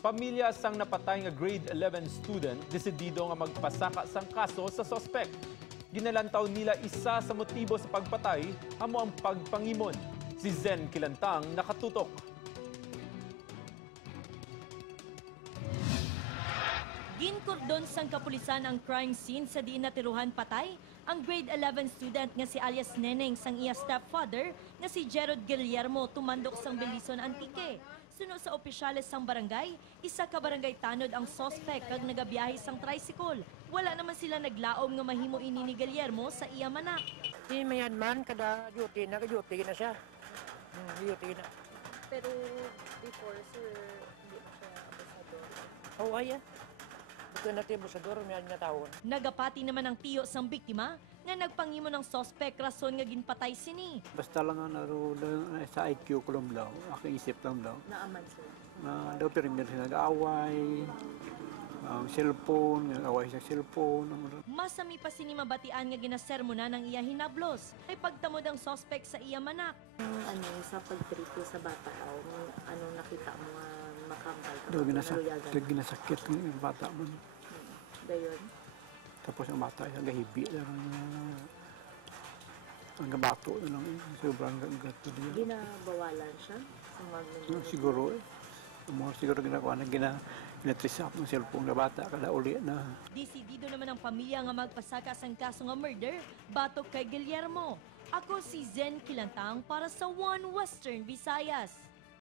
Pamilya sang napatay nga grade 11 student, desidido nga magpasaka sang kaso sa suspek. Ginalantaw nila isa sa motibo sa pagpatay, amo ang Pagpangimon. Si Zen Kilantang nakatutok. Ginkordon sang kapulisan ang crime scene sa diin natiruhan patay ang grade 11 student nga si alias Neneng sang iya stepfather nga si Gerald Guillermo tumandok sang Belison Antique. Suno sa opisyales sang barangay, isa ka barangay tanod ang suspek kag nagabiyahe sang tricycle. Wala naman sila naglaom nga mahimo ini ni Guillermo sa iya manak. Di mayan man kada duty na siya. Duty na. Pero before, sir, hindi na siya abusador. Oo, ay. Bukan natin abusador, may na taon. Nagapati naman ang tiyo sang biktima nga nagpangimo ng suspek rason nga ginpatay sini. Basta lang ang naroon sa IQ ko lang daw, aking isip lang daw. Naaman, sir. Daw pero meron sila nag-away, cellphone, nag-away sa cellphone. Masami pa sini mabatian nga ginasermona ng iya hinablos. Ay pagtamod ang suspek sa iya manak. Ano, sa pag-treat ko sa bata, ano nakita mo nga makambal ka? Daw ginasakit ng bata mo. Gayon? Tapos ang bata ay gahibi lang ang gabato na lang sobrang gato niya. Ginabawalan siya sa mga Siguro siguro ginagawa na ginatrisap ng cellphone na bata kada uli na. Desidido naman ang pamilya nga magpasaka sang kaso nga murder batok kay Guillermo. Ako si Zen Kilantang para sa One Western Visayas.